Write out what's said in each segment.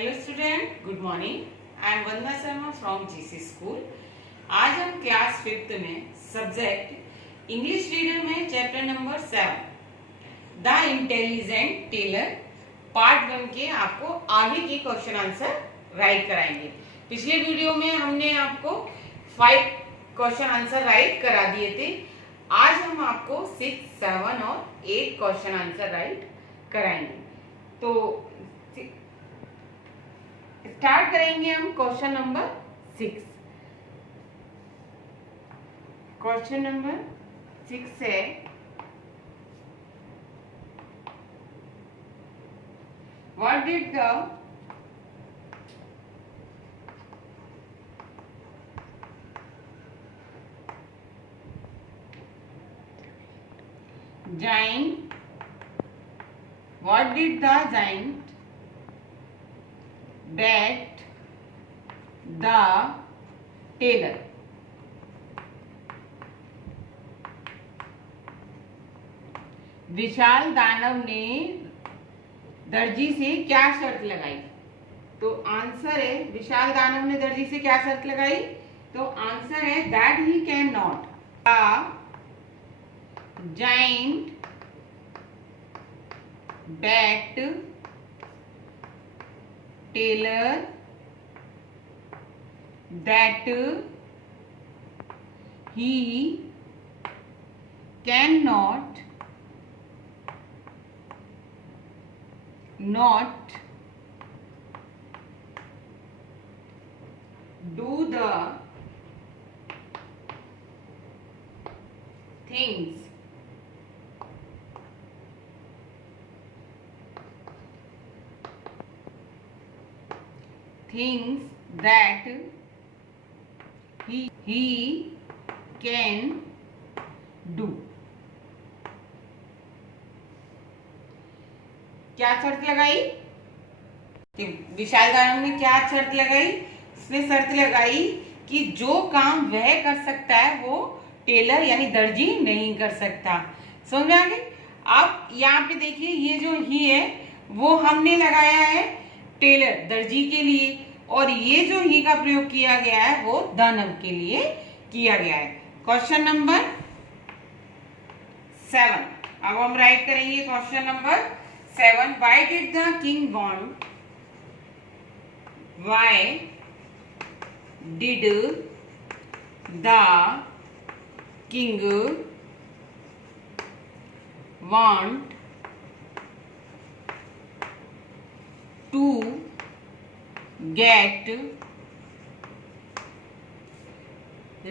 Hello student, good morning. I am Vandana Sharma from GC school. आज हम class 5th में subject English reader में chapter number 7 the intelligent tailor part 1 के आपको आगे के क्वेश्चन आंसर राइट कराएंगे। पिछले वीडियो में हमने आपको 5 क्वेश्चन आंसर राइट करा दिए थे। आज हम आपको 6, 7 और 8 क्वेश्चन आंसर राइट कराएंगे। तो स्टार्ट करेंगे हम क्वेश्चन नंबर 6। क्वेश्चन नंबर 6 है, what did the giant that the tailor? विशाल दानव ने दर्जी से क्या शर्त लगाई? तो आंसर है, विशाल दानव ने दर्जी से क्या शर्त लगाई? तो आंसर है that he can not giant that tailor that he cannot not do the things that he can do। क्या शर्त लगाई? विशाल दानव ने क्या शर्त लगाई? उसने शर्त लगाई कि जो काम वह कर सकता है वो टेलर यानी दर्जी नहीं कर सकता। समझ में आ गई? अब यहाँ पे देखिए, ये जो ही है वो हमने लगाया है टेलर दर्जी के लिए, और ये जो ही का प्रयोग किया गया है वो दानव के लिए किया गया है। क्वेश्चन नंबर 7 अब हम राइट करेंगे। Question number 7, why did the king want to get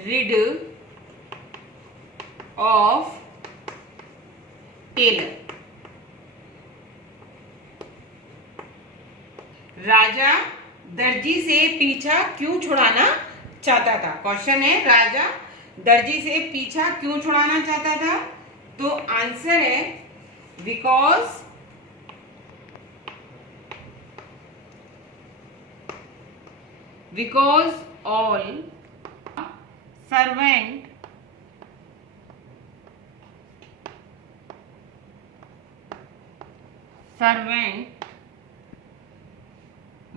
rid of tailor? राजा दर्जी से पीछा क्यों छुड़ाना चाहता था? क्वेश्चन है, राजा दर्जी से पीछा क्यों छुड़ाना चाहता था? तो आंसर है because all servant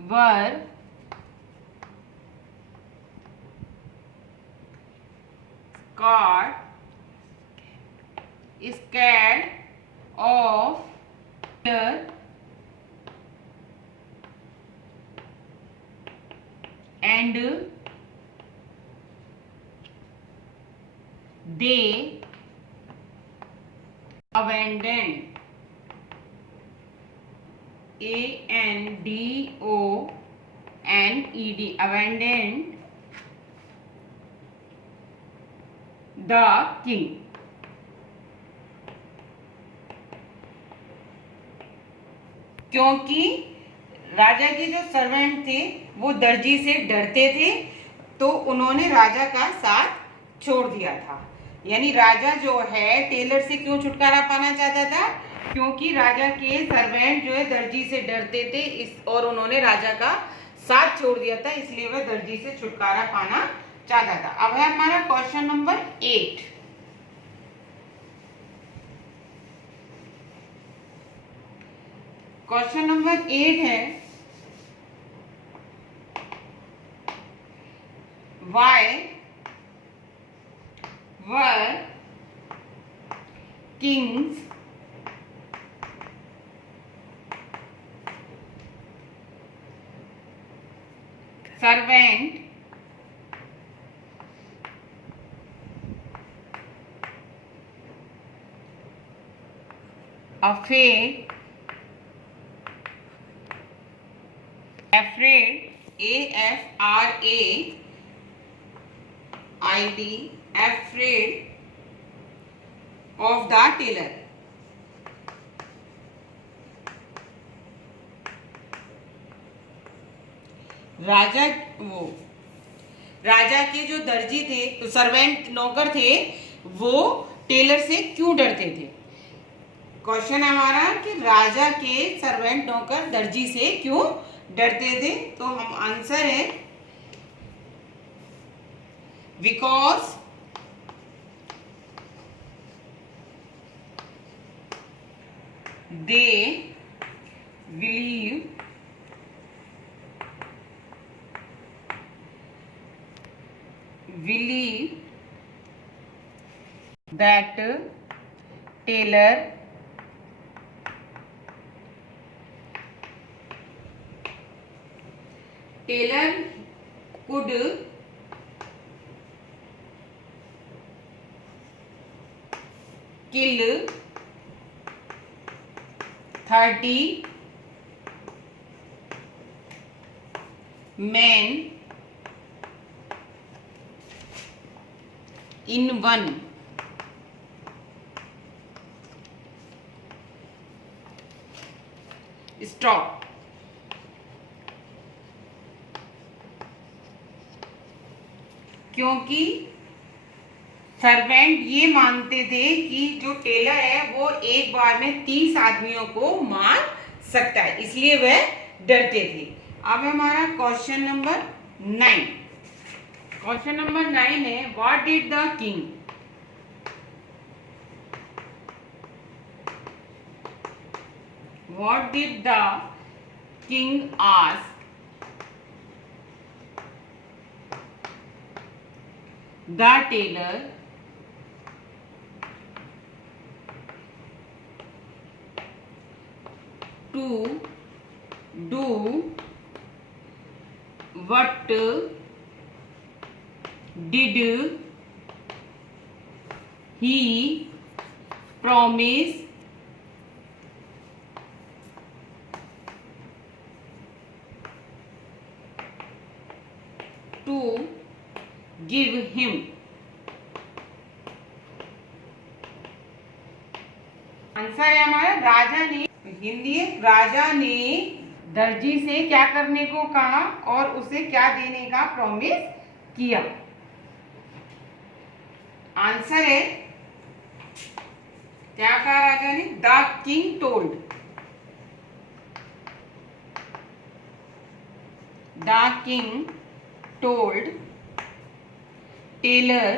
were scared of her and they abandoned abandoned the king। क्योंकि राजा के जो सर्वेंट थे वो दर्जी से डरते थे, तो उन्होंने राजा का साथ छोड़ दिया था। यानी राजा जो है टेलर से क्यों छुटकारा पाना चाहता था? क्योंकि राजा के सर्वेंट जो है दर्जी से डरते थे और उन्होंने राजा का साथ छोड़ दिया था, इसलिए वह दर्जी से छुटकारा पाना चाहता था। अब है हमारा क्वेश्चन नंबर 8। क्वेश्चन नंबर 8 है, Why were kings servant afraid afraid of the tailor? राजा के जो दर्जी थे, तो सर्वेंट नौकर थे, वो टेलर से क्यों डरते थे? क्वेश्चन है हमारा कि राजा के सर्वेंट नौकर दर्जी से क्यों डरते थे? तो हम आंसर है because they believe that tailor could kill 30 men in one stroke. क्योंकि सर्वेंट ये मानते थे कि जो टेलर है वो एक बार में 30 आदमियों को मार सकता है, इसलिए वह डरते थे। अब हमारा क्वेश्चन नंबर 9। क्वेश्चन नंबर 9 है what did the king ask the tailor to do what did he promise to give him? Answer है हमारा राजा ने, हिंदी है, राजा ने दर्जी से क्या करने को कहा और उसे क्या देने का प्रॉमिस किया। आंसर है क्या कहा राजा ने? The king told tailor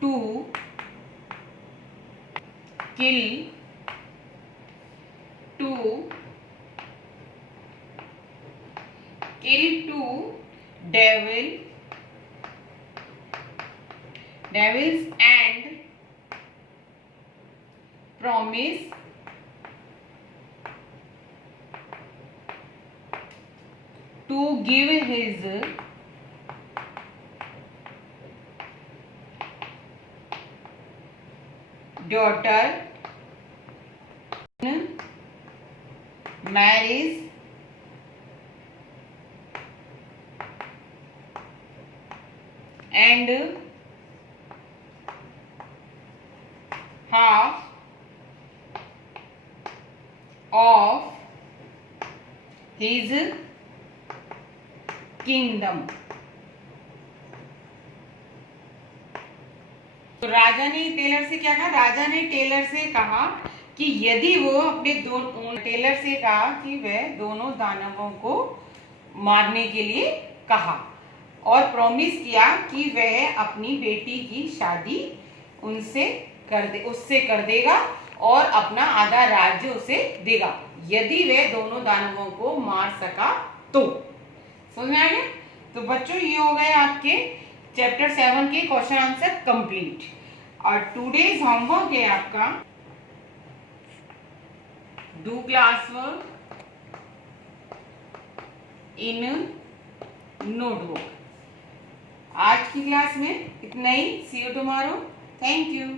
to kill 2 devils and promise to give his daughter in marriage and half of his kingdom. तो राजा ने टेलर से क्या कहा? राजा ने टेलर से कहा कि यदि वो अपने टेलर से कहा कि वह दोनों दानवों को मारने के लिए कहा और प्रॉमिस किया कि वह अपनी बेटी की शादी उससे कर देगा और अपना आधा राज्य उसे देगा यदि वह दोनों दानवों को मार सका तो। समझ में आ गया? तो बच्चों ये हो गए आपके चैप्टर 7 के क्वेश्चन आंसर कंप्लीट। और टुडेज होमवर्क है आपका do class work in notebook. आज की क्लास में इतना ही। सी यू टुमारो। Thank you.